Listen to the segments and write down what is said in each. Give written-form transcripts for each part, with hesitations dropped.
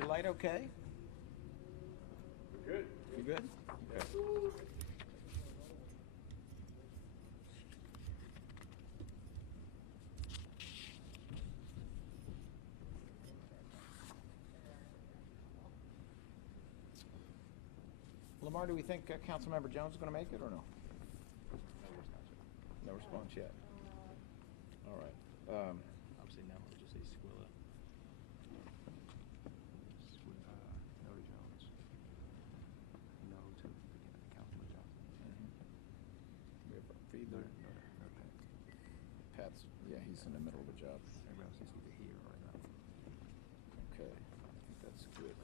your light okay? Good. You good? Yeah. Lamar, do we think Councilmember Jones is going to make it or no? No response yet. All right. Obviously now we'll just say Squilla. No to Jones. No to Councilman Johnson. We have Fiedler. No Pat. Pat's, yeah, he's in the middle of a job. Everybody else is either here or not. Okay, I think that's good.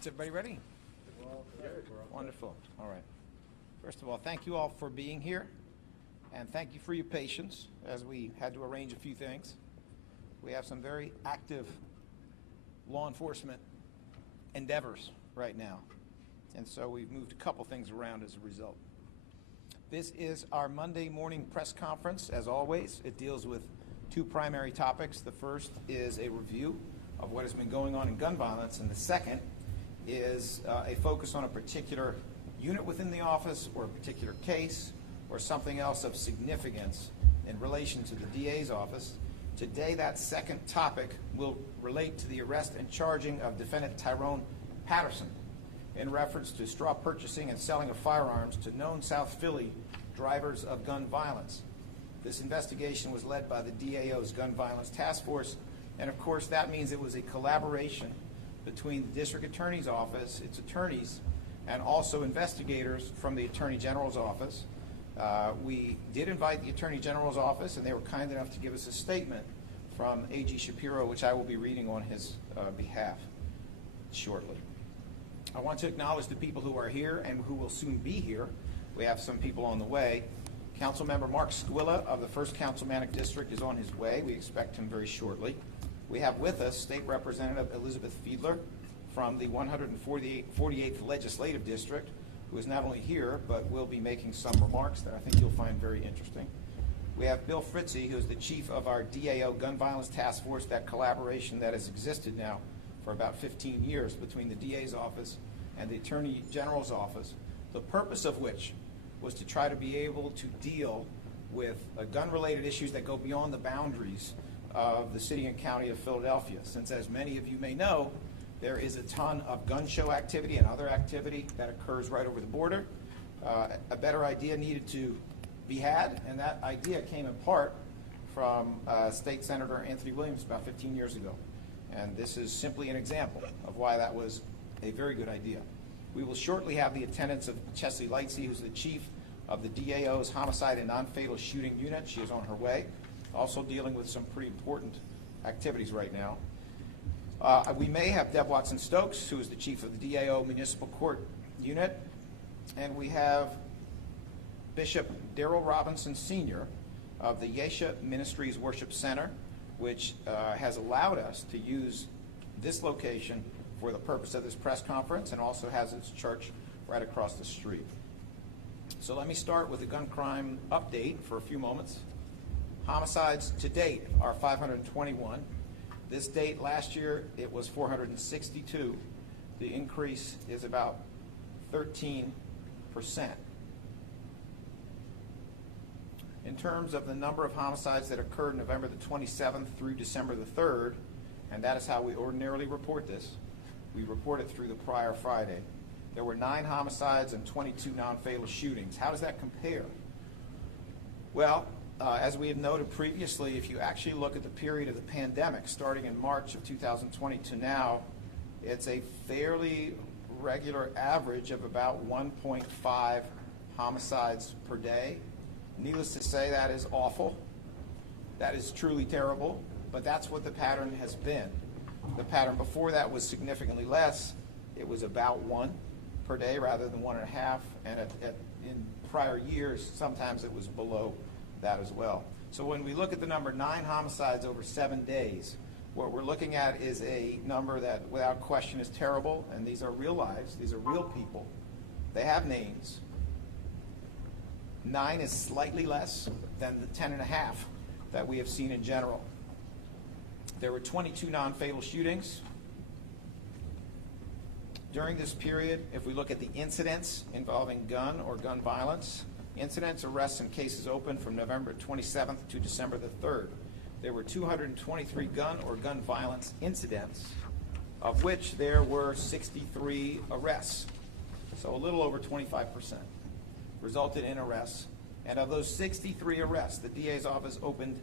Is everybody ready? Wonderful. All right. First of all, thank you all for being here, and thank you for your patience as we had to arrange a few things. We have some very active law enforcement endeavors right now, and so we've moved a couple things around as a result. This is our Monday morning press conference. As always, it deals with two primary topics. The first is a review of what has been going on in gun violence, and the second is a focus on a particular unit within the office or a particular case or something else of significance in relation to the DA's office. Today, that second topic will relate to the arrest and charging of defendant Tyrone Patterson in reference to straw purchasing and selling of firearms to known South Philly drivers of gun violence. This investigation was led by the DAO's Gun Violence Task Force, and of course that means it was a collaboration between the District Attorney's Office, its attorneys, and also investigators from the Attorney General's Office. We did invite the Attorney General's Office, and they were kind enough to give us a statement from A.G. Shapiro, which I will be reading on his behalf shortly. I want to acknowledge the people who are here and who will soon be here. We have some people on the way. Councilmember Mark Squilla of the 1st Councilmanic District is on his way. We expect him very shortly. We have with us State Representative Elizabeth Fiedler from the 148th Legislative District, who is not only here, but will be making some remarks that I think you'll find very interesting. We have Bill Fritzie, who is the chief of our DAO Gun Violence Task Force, that collaboration that has existed now for about 15 years between the DA's office and the Attorney General's office, the purpose of which was to try to be able to deal with gun-related issues that go beyond the boundaries of the city and county of Philadelphia, since, as many of you may know, there is a ton of gun show activity and other activity that occurs right over the border. A better idea needed to be had, and that idea came in part from State Senator Anthony Williams about 15 years ago. And this is simply an example of why that was a very good idea. We will shortly have the attendance of Chesley Lightsey, who's the chief of the DAO's Homicide and Non-Fatal Shooting Unit. She is on her way, also dealing with some pretty important activities right now. We may have Deb Watson-Stokes, who is the chief of the DAO Municipal Court Unit, and we have Bishop Darrell Robinson Sr. of the Yesha Ministries Worship Center, which has allowed us to use this location for the purpose of this press conference, and also has its church right across the street. So let me start with the gun crime update for a few moments. Homicides to date are 521. This date last year, it was 462. The increase is about 13%. In terms of the number of homicides that occurred November the 27th through December the 3rd, and that is how we ordinarily report this, we report it through the prior Friday. There were 9 homicides and 22 non-fatal shootings. How does that compare? Well, as we have noted previously, if you actually look at the period of the pandemic, starting in March of 2020 to now, it's a fairly regular average of about 1.5 homicides per day. Needless to say, that is awful. That is truly terrible, but that's what the pattern has been. The pattern before that was significantly less. It was about 1 per day rather than 1.5, and in prior years, sometimes it was below that as well. So when we look at the number 9 homicides over 7 days, what we're looking at is a number that without question is terrible, and these are real lives, these are real people. They have names. 9 is slightly less than the 10.5 that we have seen in general. There were 22 non-fatal shootings. During this period, if we look at the incidents involving gun or gun violence, incidents, arrests, and cases open from November 27th to December the 3rd. There were 223 gun or gun violence incidents, of which there were 63 arrests. So a little over 25% resulted in arrests. And of those 63 arrests, the DA's office opened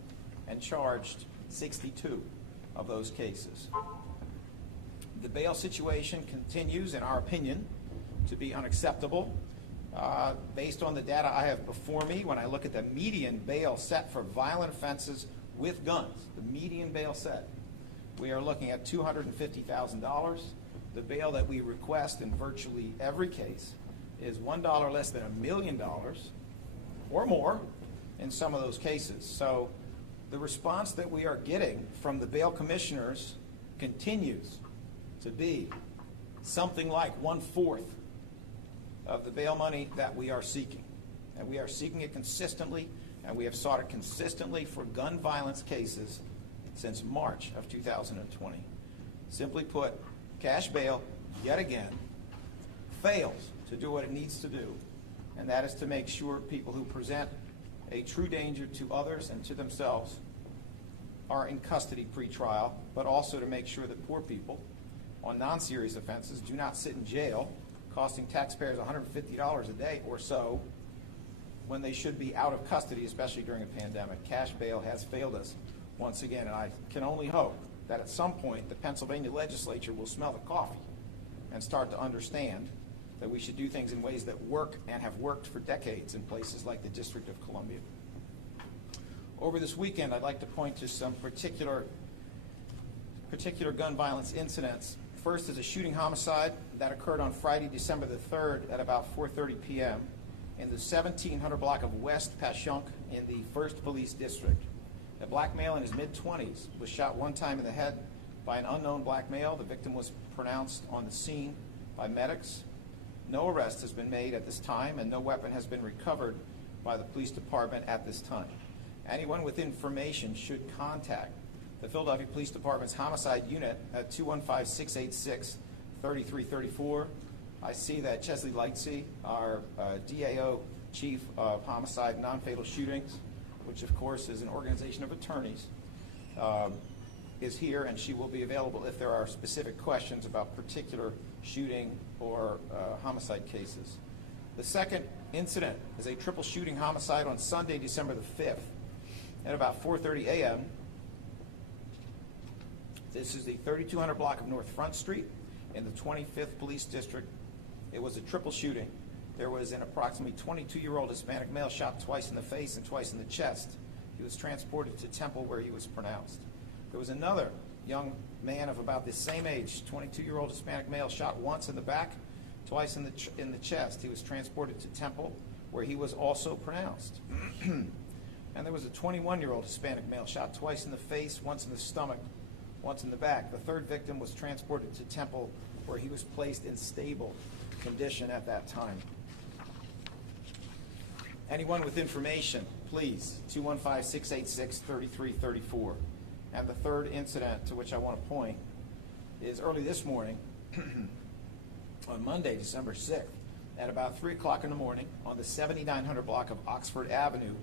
and charged 62 of those cases. The bail situation continues, in our opinion, to be unacceptable. Based on the data I have before me, when I look at the median bail set for violent offenses with guns, the median bail set, we are looking at $250,000. The bail that we request in virtually every case is $1 less than $1 million or more in some of those cases. So the response that we are getting from the bail commissioners continues to be something like 1/4 of the bail money that we are seeking. And we are seeking it consistently, and we have sought it consistently for gun violence cases since March of 2020. Simply put, cash bail, yet again, fails to do what it needs to do, and that is to make sure people who present a true danger to others and to themselves are in custody pre-trial, but also to make sure that poor people on non-serious offenses do not sit in jail costing taxpayers $150 a day or so when they should be out of custody, especially during a pandemic. Cash bail has failed us once again, and I can only hope that at some point the Pennsylvania legislature will smell the coffee and start to understand that we should do things in ways that work and have worked for decades in places like the District of Columbia. Over this weekend, I'd like to point to some particular gun violence incidents. First is a shooting homicide that occurred on Friday, December the 3rd at about 4:30 p.m. in the 1700 block of West Passyunk in the 1st Police District. A black male in his mid-20s was shot one time in the head by an unknown black male. The victim was pronounced on the scene by medics. No arrest has been made at this time, and no weapon has been recovered by the police department at this time. Anyone with information should contact the Philadelphia Police Department's Homicide Unit at 215-686-3334. I see that Chesley Lightsey, our DAO Chief of Homicide and Non-Fatal Shootings, which of course is an organization of attorneys, is here, and she will be available if there are specific questions about particular shooting or homicide cases. The second incident is a triple shooting homicide on Sunday, December the 5th at about 4:30 a.m. This is the 3200 block of North Front Street in the 25th Police District. It was a triple shooting. There was an approximately 22-year-old Hispanic male shot twice in the face and twice in the chest. He was transported to Temple where he was pronounced. There was another young man of about the same age, 22-year-old Hispanic male, shot once in the back, twice in the chest. He was transported to Temple where he was also pronounced. And there was a 21-year-old Hispanic male shot twice in the face, once in the stomach, once in the back. The third victim was transported to Temple where he was placed in stable condition at that time. Anyone with information, please, 215-686-3334. And the third incident to which I want to point is early this morning, on Monday, December 6th, at about 3 o'clock in the morning on the 7900 block of Oxford Avenue,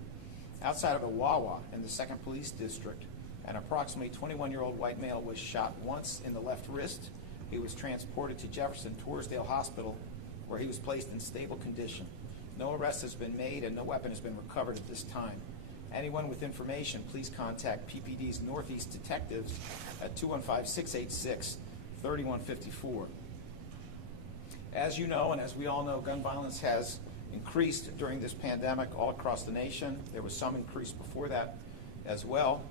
outside of a Wawa in the 2nd Police District. An approximately 21-year-old white male was shot once in the left wrist. He was transported to Jefferson Torresdale Hospital where he was placed in stable condition. No arrest has been made and no weapon has been recovered at this time. Anyone with information, please contact PPD's Northeast Detectives at 215-686-3154. As you know, and as we all know, gun violence has increased during this pandemic all across the nation. There was some increase before that as well.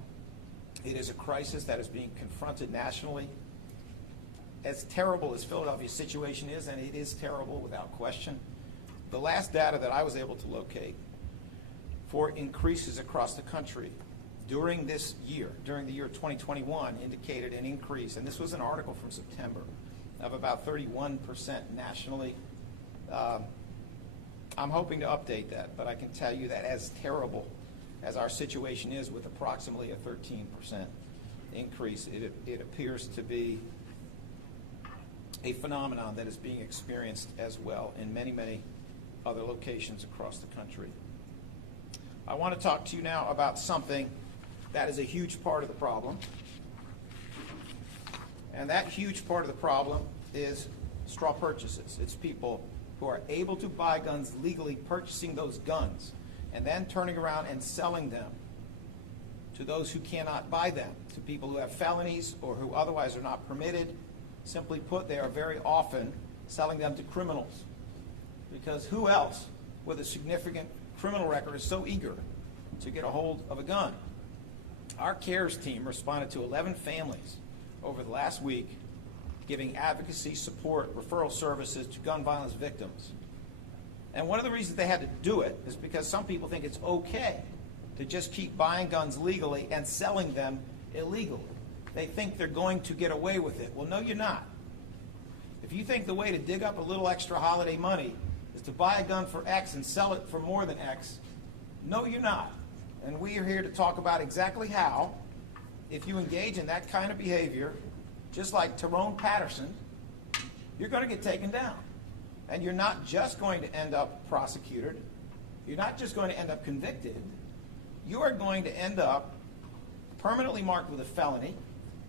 It is a crisis that is being confronted nationally. As terrible as Philadelphia's situation is, and it is terrible without question, the last data that I was able to locate for increases across the country during this year, during the year 2021, indicated an increase, and this was an article from September, of about 31% nationally. I'm hoping to update that, but I can tell you that as terrible as our situation is with approximately a 13% increase, it appears to be a phenomenon that is being experienced as well in many, many other locations across the country. I want to talk to you now about something that is a huge part of the problem. And that huge part of the problem is straw purchases. It's people who are able to buy guns legally, purchasing those guns, and then turning around and selling them to those who cannot buy them, to people who have felonies or who otherwise are not permitted. Simply put, they are very often selling them to criminals. Because who else with a significant criminal record is so eager to get a hold of a gun? Our CARES team responded to 11 families over the last week, giving advocacy, support, referral services to gun violence victims. And one of the reasons they had to do it is because some people think it's okay to just keep buying guns legally and selling them illegally. They think they're going to get away with it. Well, no, you're not. If you think the way to dig up a little extra holiday money is to buy a gun for X and sell it for more than X, no, you're not. And we are here to talk about exactly how, if you engage in that kind of behavior, just like Tyrone Patterson, you're going to get taken down. And you're not just going to end up prosecuted. You're not just going to end up convicted. You are going to end up permanently marked with a felony,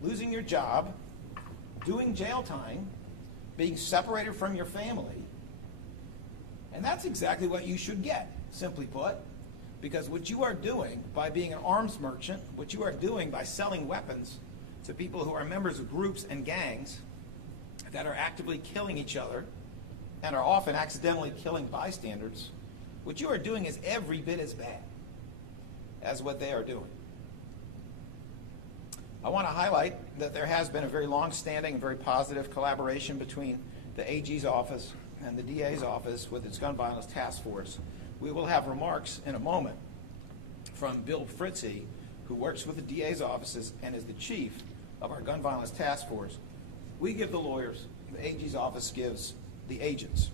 losing your job, doing jail time, being separated from your family. And that's exactly what you should get, simply put. Because what you are doing by being an arms merchant, what you are doing by selling weapons to people who are members of groups and gangs that are actively killing each other and are often accidentally killing bystanders, what you are doing is every bit as bad as what they are doing. I want to highlight that there has been a very long-standing and very positive collaboration between the AG's office and the DA's office with its gun violence task force. We will have remarks in a moment from Bill Fritzy, who works with the DA's offices and is the chief of our gun violence task force. We give the lawyers, the AG's office gives the agents.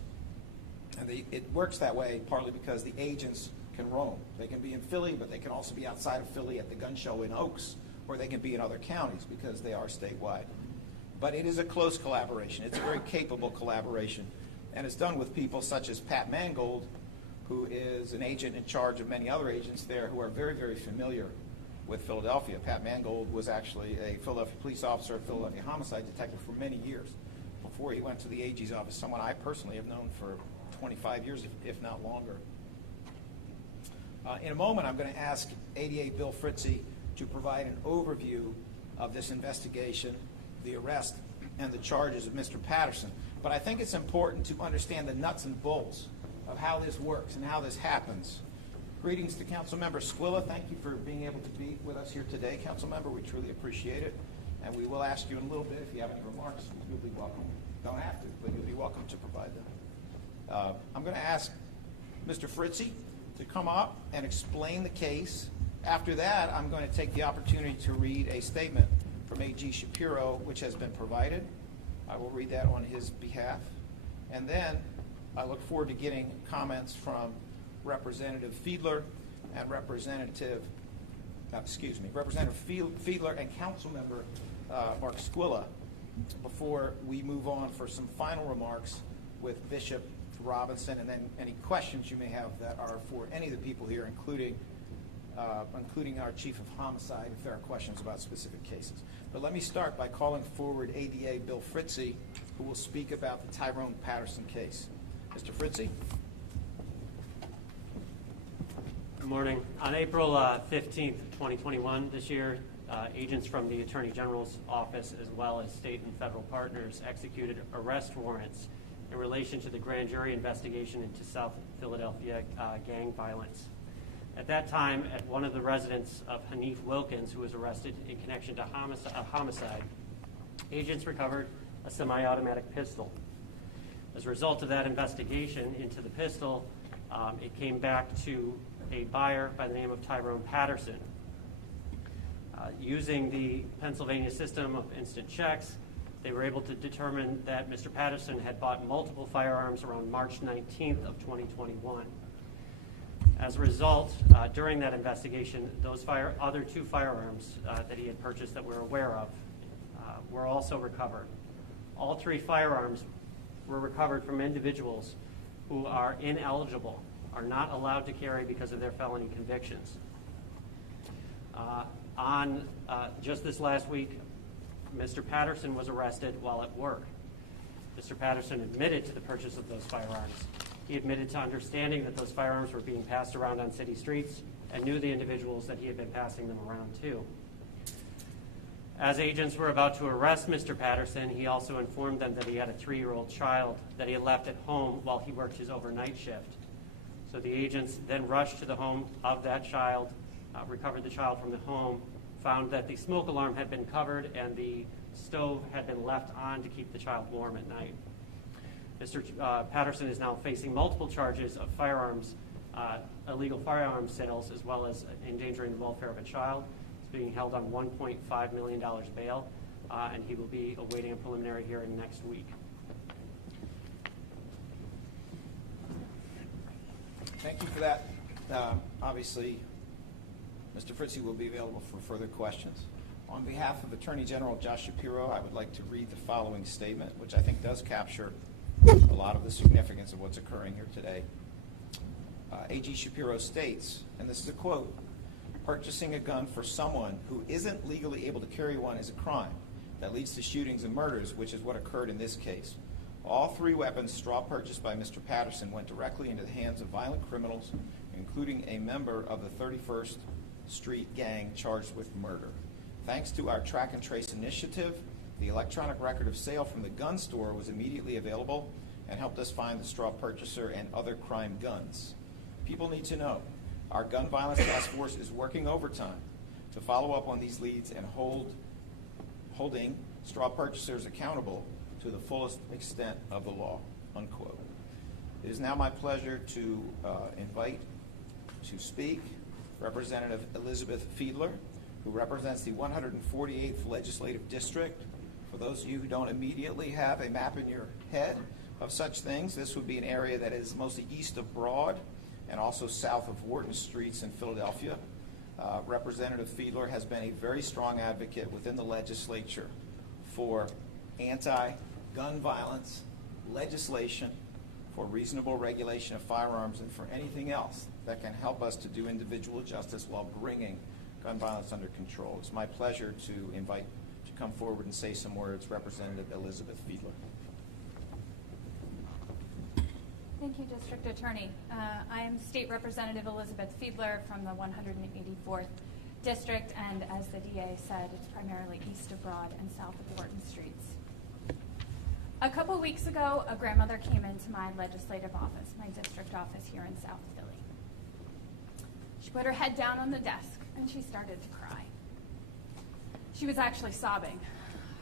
And it works that way partly because the agents can roam. They can be in Philly, but they can also be outside of Philly at the gun show in Oaks, or they can be in other counties because they are statewide. But it is a close collaboration. It's a very capable collaboration. And it's done with people such as Pat Mangold, who is an agent in charge of many other agents there who are very, very familiar with Philadelphia. Pat Mangold was actually a Philadelphia police officer, Philadelphia homicide detective for many years before he went to the AG's office, someone I personally have known for 25 years, if not longer. In a moment, I'm going to ask ADA Bill Fritzy to provide an overview of this investigation, the arrest, and the charges of Mr. Patterson. But I think it's important to understand the nuts and bolts of how this works and how this happens. Greetings to Councilmember Squilla. Thank you for being able to be with us here today, Councilmember. We truly appreciate it. And we will ask you in a little bit if you have any remarks. You'll be welcome. Don't have to, but you'll be welcome to provide them. I'm going to ask Mr. Fritzy to come up and explain the case. After that, I'm going to take the opportunity to read a statement from AG Shapiro, which has been provided. I will read that on his behalf. And then I look forward to getting comments from Representative Fiedler and Representative Fiedler and Councilmember Mark Squilla before we move on for some final remarks with Bishop Robinson, and then any questions you may have that are for any of the people here, including our Chief of Homicide, if there are questions about specific cases. But let me start by calling forward ADA Bill Fritzy, who will speak about the Tyrone Patterson case. Mr. Fritzy. Good morning. On April 15th, 2021, this year, agents from the Attorney General's office as well as state and federal partners executed arrest warrants in relation to the grand jury investigation into South Philadelphia gang violence. At that time, at one of the residents of Hanif Wilkins, who was arrested in connection to homicide, agents recovered a semi-automatic pistol. As a result of that investigation into the pistol, it came back to a buyer by the name of Tyrone Patterson. Using the Pennsylvania system of instant checks, they were able to determine that Mr. Patterson had bought multiple firearms around March 19th of 2021. As a result, during that investigation, those other 2 firearms that he had purchased that we're aware of were also recovered. All 3 firearms were recovered from individuals who are ineligible, are not allowed to carry because of their felony convictions. Just this last week, Mr. Patterson was arrested while at work. Mr. Patterson admitted to the purchase of those firearms. He admitted to understanding that those firearms were being passed around on city streets and knew the individuals that he had been passing them around to. As agents were about to arrest Mr. Patterson, he also informed them that he had a 3-year-old child that he had left at home while he worked his overnight shift. So the agents then rushed to the home of that child, recovered the child from the home, found that the smoke alarm had been covered and the stove had been left on to keep the child warm at night. Mr. Patterson is now facing multiple charges of firearms, illegal firearms sales, as well as endangering the welfare of a child. He's being held on $1.5 million bail, and he will be awaiting a preliminary hearing next week. Thank you for that. Obviously, Mr. Fritzie will be available for further questions. On behalf of Attorney General Josh Shapiro, I would like to read the following statement, which I think does capture a lot of the significance of what's occurring here today. AG Shapiro states, and this is a quote, "Purchasing a gun for someone who isn't legally able to carry one is a crime that leads to shootings and murders, which is what occurred in this case. All 3 weapons straw purchased by Mr. Patterson went directly into the hands of violent criminals, including a member of the 31st Street gang charged with murder. Thanks to our track and trace initiative, the electronic record of sale from the gun store was immediately available and helped us find the straw purchaser and other crime guns. People need to know our gun violence task force is working overtime to follow up on these leads and holding straw purchasers accountable to the fullest extent of the law," unquote. It is now my pleasure to invite to speak Representative Elizabeth Fiedler, who represents the 148th Legislative District. For those of you who don't immediately have a map in your head of such things, this would be an area that is mostly east of Broad and also south of Wharton Streets in Philadelphia. Representative Fiedler has been a very strong advocate within the legislature for anti-gun violence legislation, for reasonable regulation of firearms, and for anything else that can help us to do individual justice while bringing gun violence under control. It's my pleasure to invite to come forward and say some words Representative Elizabeth Fiedler. Thank you, District Attorney. I am State Representative Elizabeth Fiedler from the 184th District, and as the DA said, it's primarily east of Broad and south of Wharton Streets. A couple weeks ago, a grandmother came into my legislative office, my district office here in South Philly. She put her head down on the desk and she started to cry. She was actually sobbing.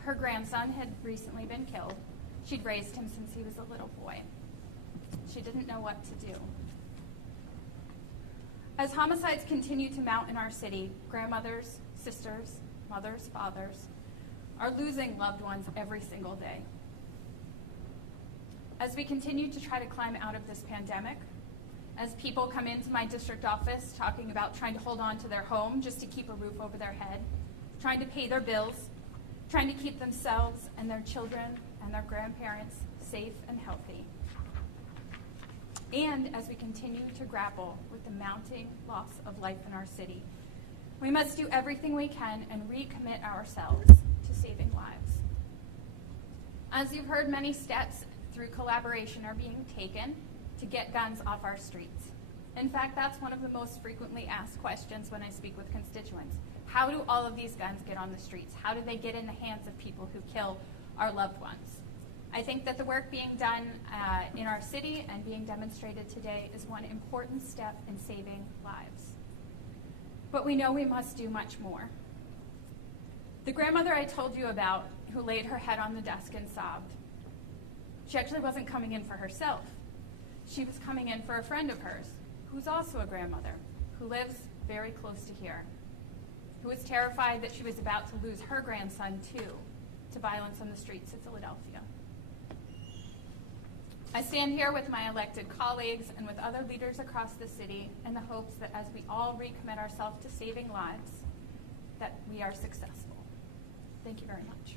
Her grandson had recently been killed. She'd raised him since he was a little boy. She didn't know what to do. As homicides continue to mount in our city, grandmothers, sisters, mothers, fathers are losing loved ones every single day. As we continue to try to climb out of this pandemic, as people come into my district office talking about trying to hold on to their home just to keep a roof over their head, trying to pay their bills, trying to keep themselves and their children and their grandparents safe and healthy. And as we continue to grapple with the mounting loss of life in our city, we must do everything we can and recommit ourselves to saving lives. As you've heard, many steps through collaboration are being taken to get guns off our streets. In fact, that's one of the most frequently asked questions when I speak with constituents. How do all of these guns get on the streets? How do they get in the hands of people who kill our loved ones? I think that the work being done in our city and being demonstrated today is one important step in saving lives. But we know we must do much more. The grandmother I told you about, who laid her head on the desk and sobbed, she actually wasn't coming in for herself. She was coming in for a friend of hers, who's also a grandmother, who lives very close to here. who was terrified that she was about to lose her grandson, too, to violence on the streets of Philadelphia. I stand here with my elected colleagues and with other leaders across the city in the hopes that as we all recommit ourselves to saving lives, that we are successful. Thank you very much.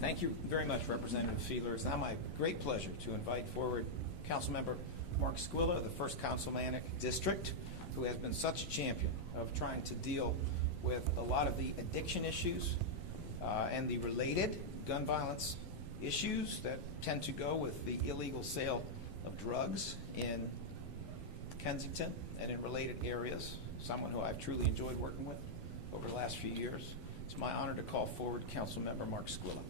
Thank you very much, Representative Fiedler. It's now my great pleasure to invite forward Councilmember Mark Squilla, the 1st Councilmanic District, who has been such a champion of trying to deal with a lot of the addiction issues and the related gun violence issues that tend to go with the illegal sale of drugs in Kensington and in related areas, someone who I've truly enjoyed working with over the last few years. It's my honor to call forward Councilmember Mark Squilla.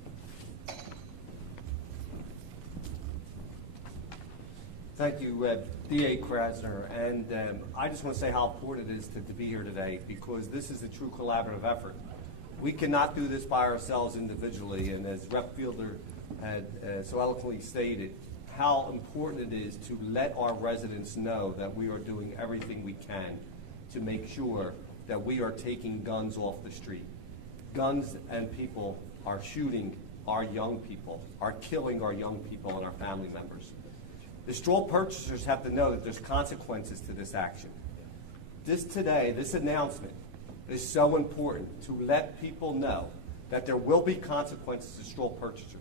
Thank you, D.A. Krasner, and I just want to say how important it is to be here today, because this is a true collaborative effort. We cannot do this by ourselves individually, and as Rep. Fiedler had so eloquently stated, how important it is to let our residents know that we are doing everything we can to make sure that we are taking guns off the street. Guns and people are shooting our young people, are killing our young people and our family members. The straw purchasers have to know that there's consequences to this action. This announcement is so important to let people know that there will be consequences to straw purchasers.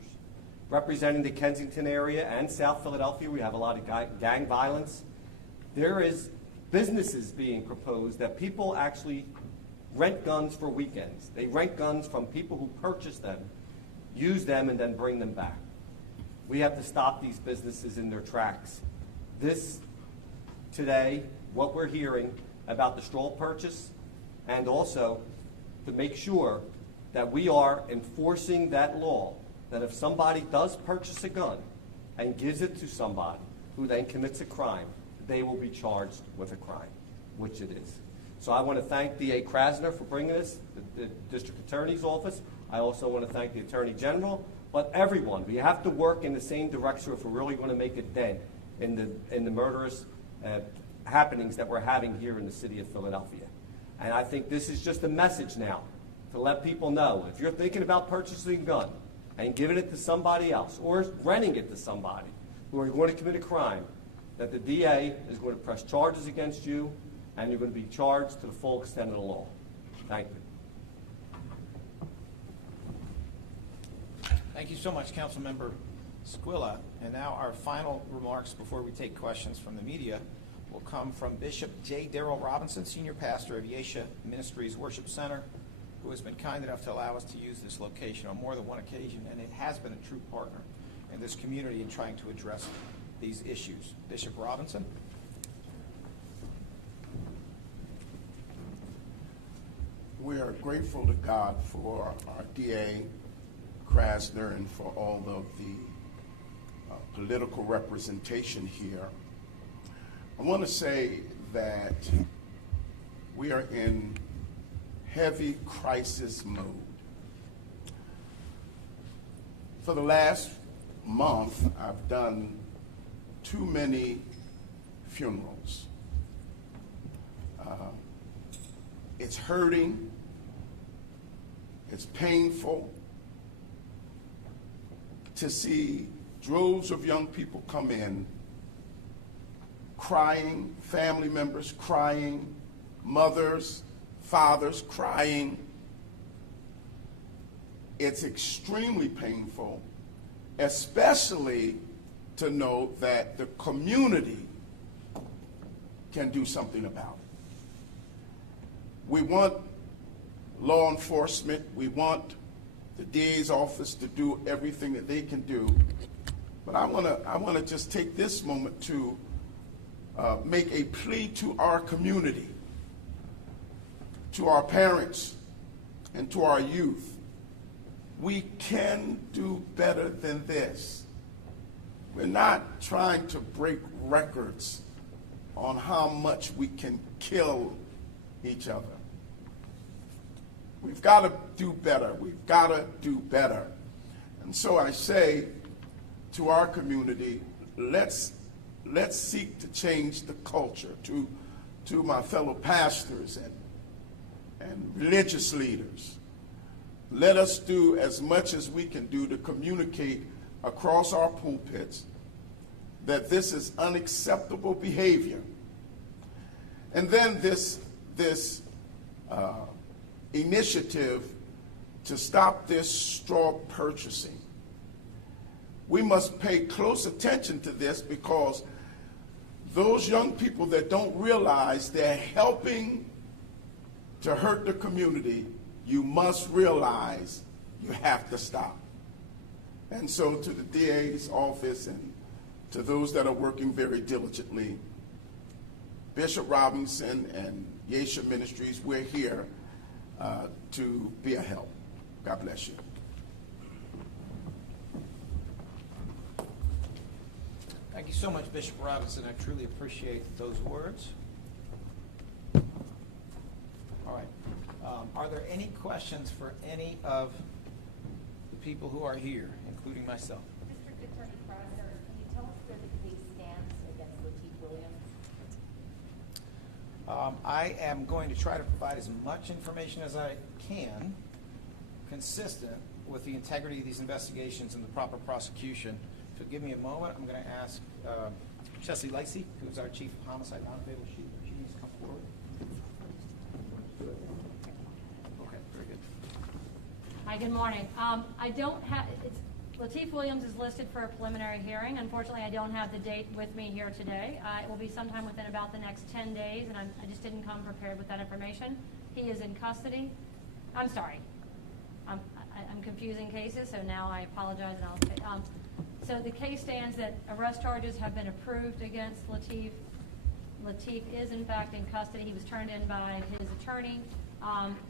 Representing the Kensington area and South Philadelphia, we have a lot of gang violence. There is businesses being proposed that people actually rent guns for weekends. They rent guns from people who purchase them, use them, and then bring them back. We have to stop these businesses in their tracks. This, today, what we're hearing about the straw purchase, and also to make sure that we are enforcing that law, that if somebody does purchase a gun and gives it to somebody who then commits a crime, they will be charged with a crime, which it is. So I want to thank D.A. Krasner for bringing this, the District Attorney's Office. I also want to thank the Attorney General. But everyone, we have to work in the same direction if we're really going to make a dent in the murderous happenings that we're having here in the city of Philadelphia. And I think this is just a message now to let people know, if you're thinking about purchasing a gun and giving it to somebody else or renting it to somebody who are going to commit a crime, that the DA is going to press charges against you and you're going to be charged to the full extent of the law. Thank you. Thank you so much, Councilmember Squilla. And now our final remarks before we take questions from the media will come from Bishop J. Darrell Robinson, Senior Pastor of Yesha Ministries Worship Center, who has been kind enough to allow us to use this location on more than one occasion, and it has been a true partner in this community in trying to address these issues. Bishop Robinson. We are grateful to God for our DA Krasner and for all of the political representation here. I want to say that we are in heavy crisis mode. For the last month, I've done too many funerals. It's hurting, it's painful to see droves of young people come in crying, family members crying, mothers, fathers crying. It's extremely painful, especially to know that the community can do something about it. We want law enforcement, we want the DA's office to do everything that they can do. But I want to just take this moment to make a plea to our community, to our parents, and to our youth. We can do better than this. We're not trying to break records on how much we can kill each other. We've got to do better. We've got to do better. And so I say to our community, let's seek to change the culture, to to my fellow pastors and religious leaders, let us do as much as we can do to communicate across our pulpits that this is unacceptable behavior. And then this initiative to stop this straw purchasing. We must pay close attention to this, because those young people that don't realize they're helping to hurt the community, you must realize you have to stop. And so to the DA's office and to those that are working very diligently, Bishop Robinson and Yesha Ministries, we're here to be a help. God bless you. Thank you so much, Bishop Robinson. I truly appreciate those words. All right. Are there any questions for any of the people who are here, including myself? District Attorney Krasner, can you tell us where the case stands against Lateef Williams? I am going to try to provide as much information as I can, consistent with the integrity of these investigations and the proper prosecution. So give me a moment. I'm going to ask Chesley Lacey, who is our Chief of Homicide, non-available. She needs to come forward. Okay, very good. Hi, good morning. I don't have, Lateef Williams is listed for a preliminary hearing. Unfortunately, I don't have the date with me here today. It will be sometime within about the next 10 days, and I just didn't come prepared with that information. He is in custody. I'm sorry. I'm confusing cases, so now I apologize. And I'll so the case stands that arrest charges have been approved against Lateef. Lateef is, in fact, in custody. He was turned in by his attorney.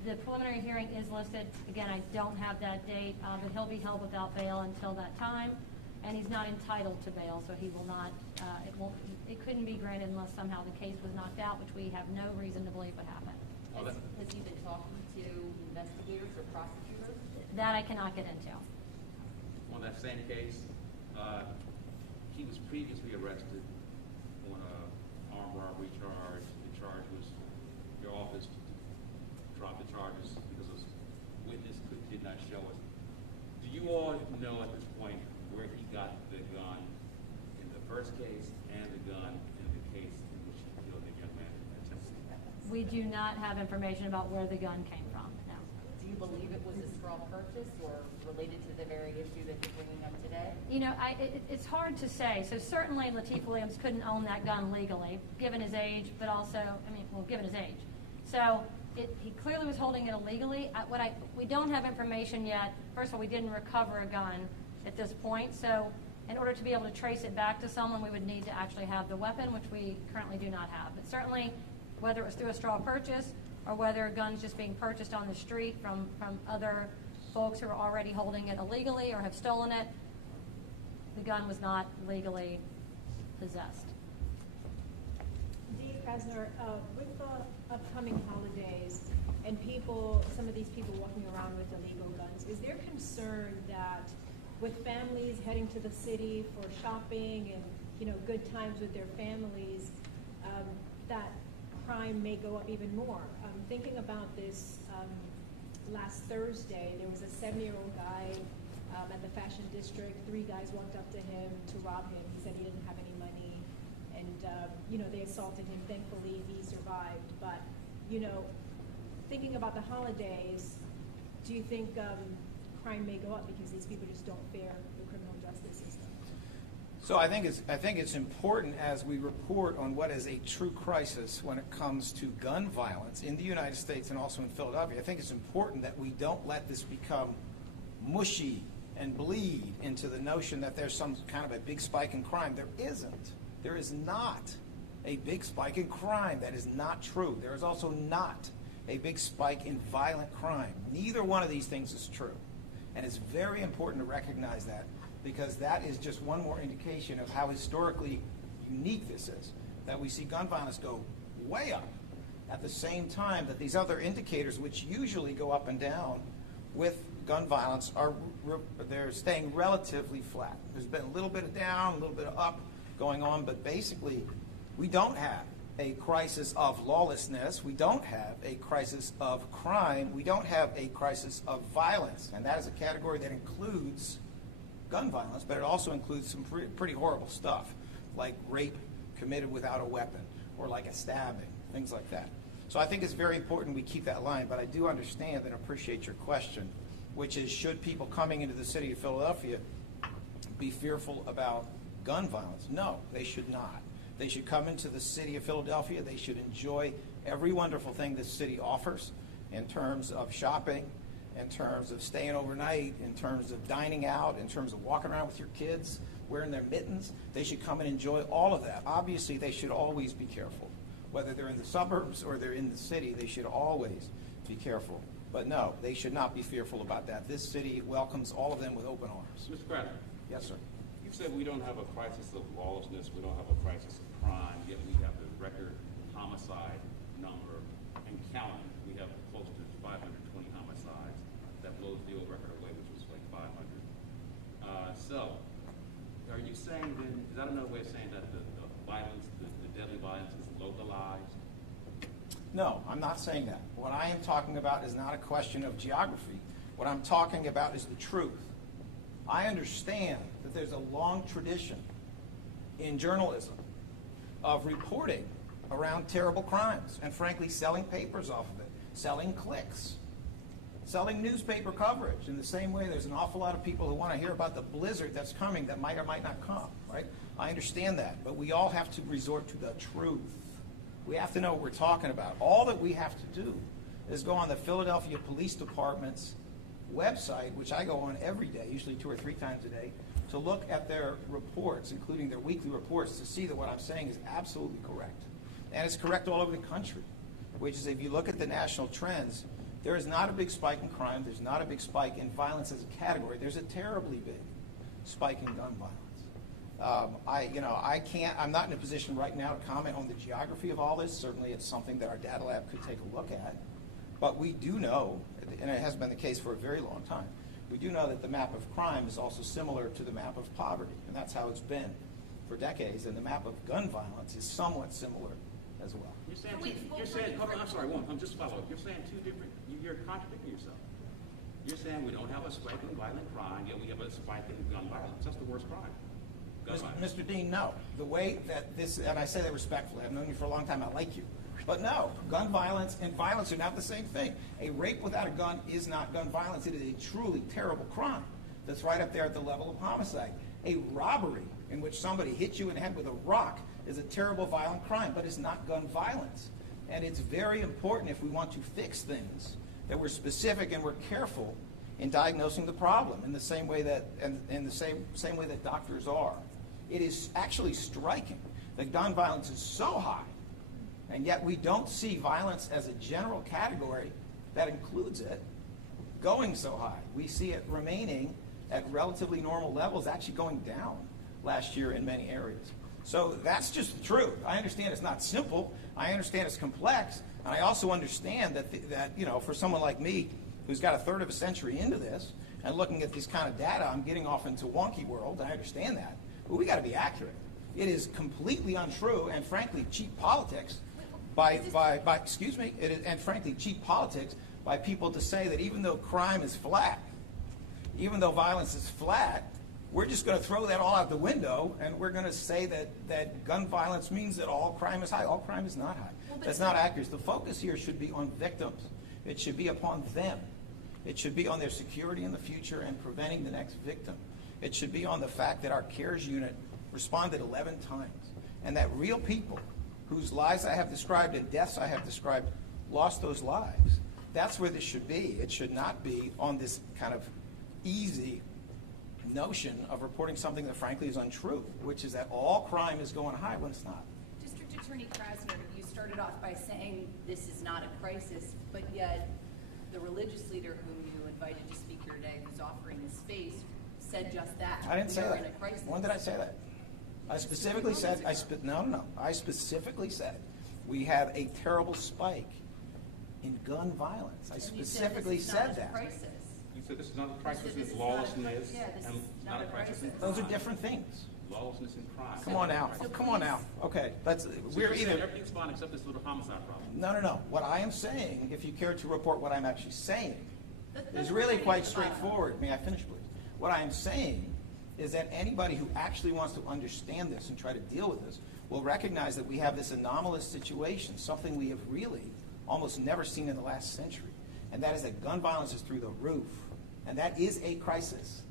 The preliminary hearing is listed. Again, I don't have that date, but he'll be held without bail until that time, and he's not entitled to bail, so he will not. It couldn't be granted unless somehow the case was knocked out, which we have no reason to believe would happen. Has he been talking to investigators or prosecutors? That I cannot get into. On that same case, he was previously arrested on an armed robbery charge. The charge was your office dropped the charges because a witness did not show it. Do you all know at this point where he got the gun in the first case and the gun in the case in which he killed the young man at Tennessee? We do not have information about where the gun came from. No. Do you believe it was a straw purchase or related to the very issue that you're bringing up today? You know, it's hard to say. So certainly Lateef Williams couldn't own that gun legally, given his age, but also, given his age. So he clearly was holding it illegally. We don't have information yet. First of all, we didn't recover a gun at this point. So in order to be able to trace it back to someone, we would need to actually have the weapon, which we currently do not have. But certainly, whether it was through a straw purchase or whether a gun's just being purchased on the street from other folks who are already holding it illegally or have stolen it, the gun was not legally possessed. Dean Krasner, with the upcoming holidays and some of these people walking around with illegal guns, is there concern that with families heading to the city for shopping and good times with their families, that crime may go up even more? Thinking about this, last Thursday, there was a 7-year-old guy at the Fashion District. 3 guys walked up to him to rob him. He said he didn't have any money, and they assaulted him. Thankfully, he survived. But thinking about the holidays, do you think crime may go up because these people just don't fear the criminal justice system? So I think it's important, as we report on what is a true crisis when it comes to gun violence in the United States and also in Philadelphia. I think it's important that we don't let this become mushy and bleed into the notion that there's some kind of a big spike in crime. There isn't. There is not a big spike in crime. That is not true. There is also not a big spike in violent crime. Neither one of these things is true. And it's very important to recognize that, because that is just one more indication of how historically unique this is, that we see gun violence go way up at the same time that these other indicators, which usually go up and down with gun violence, they're staying relatively flat. There's been a little bit of down, a little bit of up going on, but basically we don't have a crisis of lawlessness. We don't have a crisis of crime. We don't have a crisis of violence. And that is a category that includes gun violence, but it also includes some pretty horrible stuff, like rape committed without a weapon, or like a stabbing, things like that. So I think it's very important we keep that line, but I do understand and appreciate your question, which is, should people coming into the city of Philadelphia be fearful about gun violence? No, they should not. They should come into the city of Philadelphia. They should enjoy every wonderful thing this city offers in terms of shopping, in terms of staying overnight, in terms of dining out, in terms of walking around with your kids, wearing their mittens. They should come and enjoy all of that. Obviously, they should always be careful. Whether they're in the suburbs or they're in the city, they should always be careful. But no, they should not be fearful about that. This city welcomes all of them with open arms. Mr. Krasner, Yes, sir. you said we don't have a crisis of lawlessness, we don't have a crisis of crime, yet we have the record homicide number and counting. We have close to 520 homicides. That blows the old record away, which was like 500. So, are you saying then, is that another way of saying that the violence, the deadly violence is localized? No, I'm not saying that. What I am talking about is not a question of geography. What I'm talking about is the truth. I understand that there's a long tradition in journalism of reporting around terrible crimes and, frankly, selling papers off of it, selling clicks, selling newspaper coverage. In the same way, there's an awful lot of people who want to hear about the blizzard that's coming that might or might not come, right? I understand that, but we all have to resort to the truth. We have to know what we're talking about. All that we have to do is go on the Philadelphia Police Department's website, which I go on every day, usually 2 or 3 times a day, to look at their reports, including their weekly reports, to see that what I'm saying is absolutely correct. And it's correct all over the country, which is, if you look at the national trends, there is not a big spike in crime. There's not a big spike in violence as a category. There's a terribly big spike in gun violence. I'm not in a position right now to comment on the geography of all this. Certainly it's something that our data lab could take a look at. But we do know, and it has been the case for a very long time, we do know that the map of crime is also similar to the map of poverty, and that's how it's been for decades. And the map of gun violence is somewhat similar as well. You're saying, hold on, I'm sorry, I'm just follow up. You're saying two different, you're contradicting yourself. You're saying we don't have a spike in violent crime, yet we have a spike in gun violence. That's the worst crime. Mr. Dean, no. The way that this, and I say that respectfully, I've known you for a long time, I like you. But no, gun violence and violence are not the same thing. A rape without a gun is not gun violence. It is a truly terrible crime that's right up there at the level of homicide. A robbery in which somebody hits you in the head with a rock is a terrible violent crime, but it's not gun violence. And it's very important, if we want to fix things, that we're specific and we're careful in diagnosing the problem in the same way that, and in the same way that doctors are. It is actually striking that gun violence is so high, and yet we don't see violence as a general category that includes it going so high. We see it remaining at relatively normal levels, actually going down last year in many areas. So that's just the truth. I understand it's not simple. I understand it's complex. And I also understand that for someone like me who's got a third of a century into this and looking at these kind of data, I'm getting off into wonky world. I understand that. But we got to be accurate. It is completely untrue and frankly cheap politics cheap politics by people to say that even though crime is flat, even though violence is flat, we're just going to throw that all out the window and we're going to say that gun violence means that all crime is high. All crime is not high. That's not accurate. The focus here should be on victims. It should be upon them. It should be on their security in the future and preventing the next victim. It should be on the fact that our CARES unit responded 11 times and that real people whose lives I have described and deaths I have described lost those lives. That's where this should be. It should not be on this kind of easy notion of reporting something that frankly is untrue, which is that all crime is going high when it's not. District Attorney Krasner, you started off by saying this is not a crisis, but yet the religious leader whom you invited to speak here today, who's offering the space, said just that. I didn't say We are that. in a crisis. When did I say that? I specifically said, I specifically said we have a terrible spike in gun violence. I specifically said that. You said this is not a crisis, You said this it's is not a- lawlessness yeah, this and is not a crisis. Those are different things. lawlessness and crime. Come on now, come on now. Okay, So we're you're saying either, everything's fine except this little homicide problem. no. What I am saying, if you care to report what I'm actually saying, is really quite straightforward. May I finish, please? What I am saying is that anybody who actually wants to understand this and try to deal with this will recognize that we have this anomalous situation, something we have really almost never seen in the last century, and that is that gun violence is through the roof, and that is a crisis.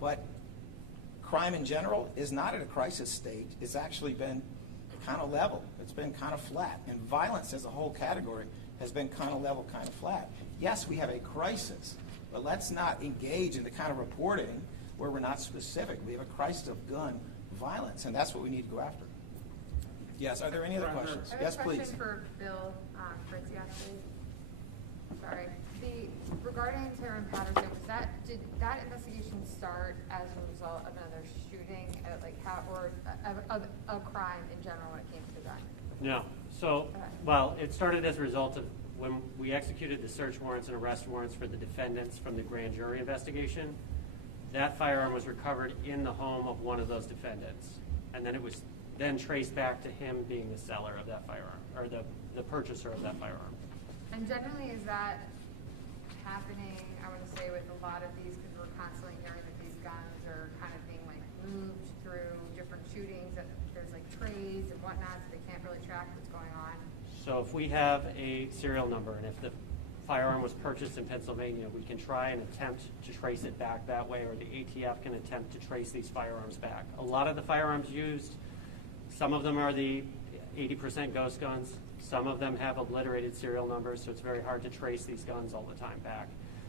But crime in general is not at a crisis state. It's actually been kind of level. It's been kind of flat. And violence as a whole category has been kind of level, kind of flat. Yes, we have a crisis, but let's not engage in the kind of reporting where we're not specific. We have a crisis of gun violence, and that's what we need to go after. Yes, are there any other questions? I have Yes, a question please. for Bill Fritz, actually. Sorry. Regarding Tyrone Patterson, did that investigation start as a result of another shooting, or of a crime in general when it came to the gun? No. So, Okay. well, it started as a result of when we executed the search warrants and arrest warrants for the defendants from the grand jury investigation. That firearm was recovered in the home of one of those defendants. And then it was then traced back to him being the seller of that firearm, or the purchaser of that firearm. And generally, is that happening, I want to say, with a lot of these, because we're constantly hearing that these guns are kind of being moved through different shootings, that there's trays and whatnot, so they can't really track what's going on? So if we have a serial number, and if the firearm was purchased in Pennsylvania, we can try and attempt to trace it back that way, or the ATF can attempt to trace these firearms back. A lot of the firearms used, some of them are the 80% ghost guns. Some of them have obliterated serial numbers, so it's very hard to trace these guns all the time back.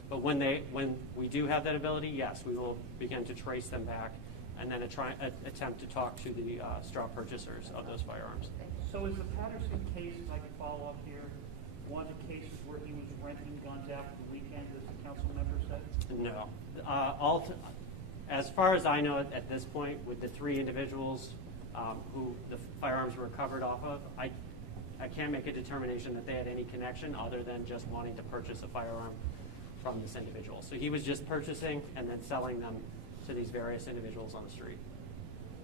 But when we do have that ability, yes, we will begin to trace them back and then attempt to talk to the straw purchasers of those firearms. So is the Patterson case, if I could follow up here, one of the cases where he was renting guns after the weekend, as the council member said? No. As far as I know at this point, with the three individuals who the firearms were recovered off of, I can't make a determination that they had any connection other than just wanting to purchase a firearm from this individual. So he was just purchasing and then selling them to these various individuals on the street.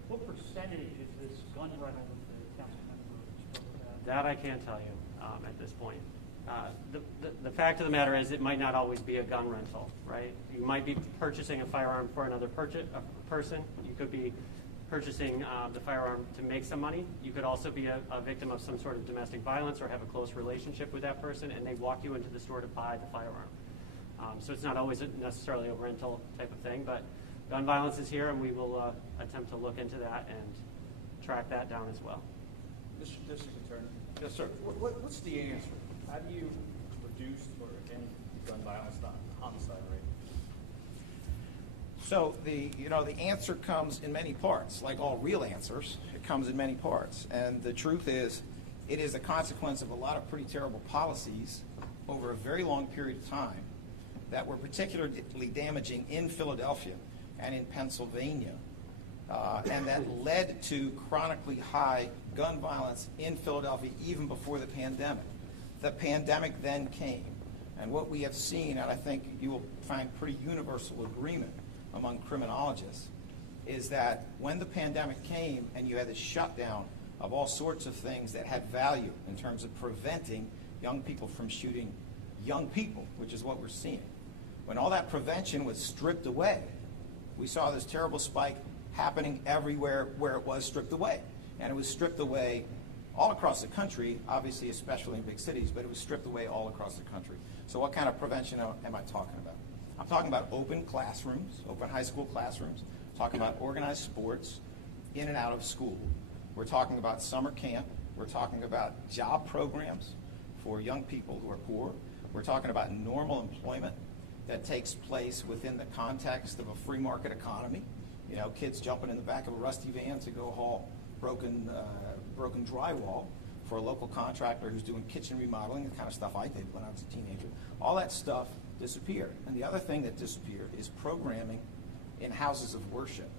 What percentage is this gun rental that the council member spoke about? That I can't tell you at this point. The fact of the matter is it might not always be a gun rental, right? You might be purchasing a firearm for another person. You could be purchasing the firearm to make some money. You could also be a victim of some sort of domestic violence or have a close relationship with that person, and they walk you into the store to buy the firearm. So it's not always necessarily a rental type of thing, but gun violence is here, and we will attempt to look into that and track that down as well. District Attorney, Yes, sir. what's the answer? How do you reduce or end gun violence, not homicide rate? So the answer comes in many parts. Like all real answers, it comes in many parts. And the truth is, it is a consequence of a lot of pretty terrible policies over a very long period of time that were particularly damaging in Philadelphia and in Pennsylvania, and that led to chronically high gun violence in Philadelphia even before the pandemic. The pandemic then came, and what we have seen, and I think you will find pretty universal agreement among criminologists, is that when the pandemic came and you had the shutdown of all sorts of things that had value in terms of preventing young people from shooting young people, which is what we're seeing. When all that prevention was stripped away, we saw this terrible spike happening everywhere where it was stripped away. And it was stripped away all across the country, obviously especially in big cities, but it was stripped away all across the country. So what kind of prevention am I talking about? I'm talking about open classrooms, open high school classrooms, talking about organized sports in and out of school. We're talking about summer camp. We're talking about job programs for young people who are poor. We're talking about normal employment that takes place within the context of a free market economy. You know, kids jumping in the back of a rusty van to go haul broken drywall for a local contractor who's doing kitchen remodeling, the kind of stuff I did when I was a teenager. All that stuff disappeared. And the other thing that disappeared is programming in houses of worship.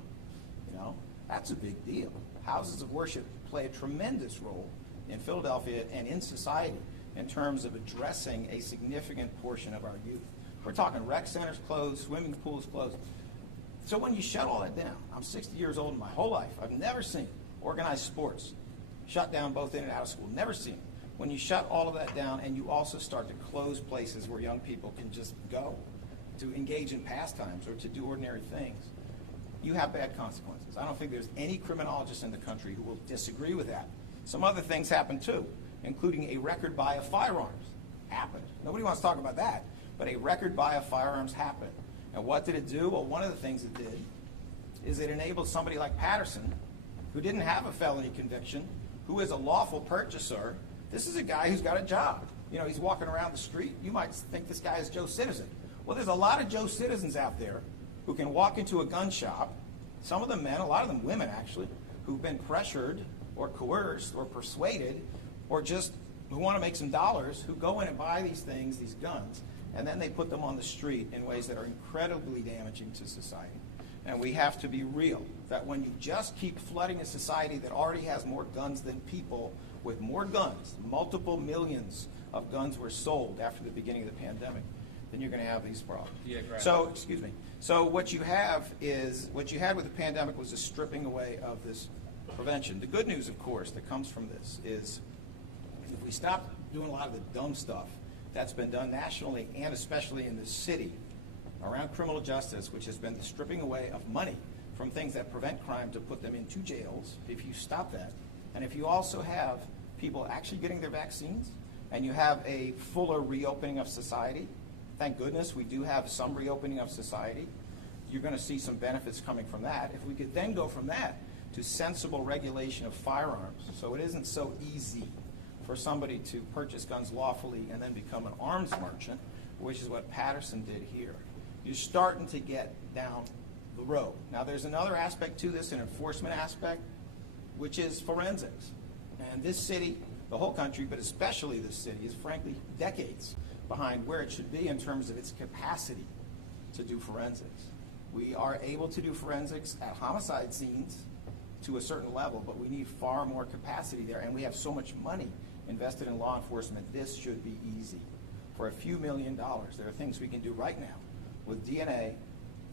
You know, that's a big deal. Houses of worship play a tremendous role in Philadelphia and in society in terms of addressing a significant portion of our youth. We're talking rec centers closed, swimming pools closed. So when you shut all that down, I'm 60 years old in my whole life, I've never seen organized sports shut down both in and out of school, never seen it. When you shut all of that down and you also start to close places where young people can just go to engage in pastimes or to do ordinary things, you have bad consequences. I don't think there's any criminologist in the country who will disagree with that. Some other things happen too, including a record buy of firearms happened. Nobody wants to talk about that, but a record buy of firearms happened. And what did it do? Well, one of the things it did is it enabled somebody like Patterson, who didn't have a felony conviction, who is a lawful purchaser. This is a guy who's got a job. You know, he's walking around the street. You might think this guy is Joe Citizen. Well, there's a lot of Joe Citizens out there who can walk into a gun shop, some of them men, a lot of them women actually, who've been pressured or coerced or persuaded or just who want to make some dollars, who go in and buy these things, these guns, and then they put them on the street in ways that are incredibly damaging to society. And we have to be real, that when you just keep flooding a society that already has more guns than people with more guns, multiple millions of guns were sold after the beginning of the pandemic, then you're going to have these problems. Yeah, So, excuse me. So what you have is, what you had with the pandemic was a stripping away of this prevention. The good news, of course, that comes from this is if we stop doing a lot of the dumb stuff that's been done nationally and especially in this city around criminal justice, which has been the stripping away of money from things that prevent crime to put them into jails, if you stop that, and if you also have people actually getting their vaccines, and you have a fuller reopening of society, thank goodness we do have some reopening of society, you're going to see some benefits coming from that. If we could then go from that to sensible regulation of firearms, so it isn't so easy for somebody to purchase guns lawfully and then become an arms merchant, which is what Patterson did here. You're starting to get down the road. Now there's another aspect to this, an enforcement aspect, which is forensics. And this city, the whole country, but especially this city, is frankly decades behind where it should be in terms of its capacity to do forensics. We are able to do forensics at homicide scenes to a certain level, but we need far more capacity there, and we have so much money invested in law enforcement. This should be easy. For a few $1 million, there are things we can do right now with DNA,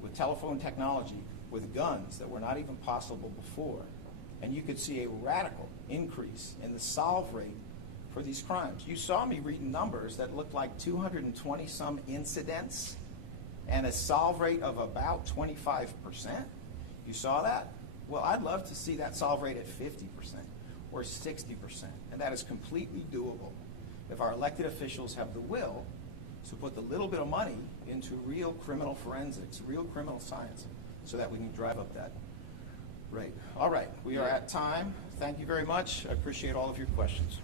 with telephone technology, with guns that were not even possible before. And you could see a radical increase in the solve rate for these crimes. You saw me reading numbers that looked like 220 some incidents and a solve rate of about 25%. You saw that? Well, I'd love to see that solve rate at 50% or 60%. And that is completely doable if our elected officials have the will to put the little bit of money into real criminal forensics, real criminal science, so that we can drive up that rate. All right, we are at time. Thank you very much. I appreciate all of your questions.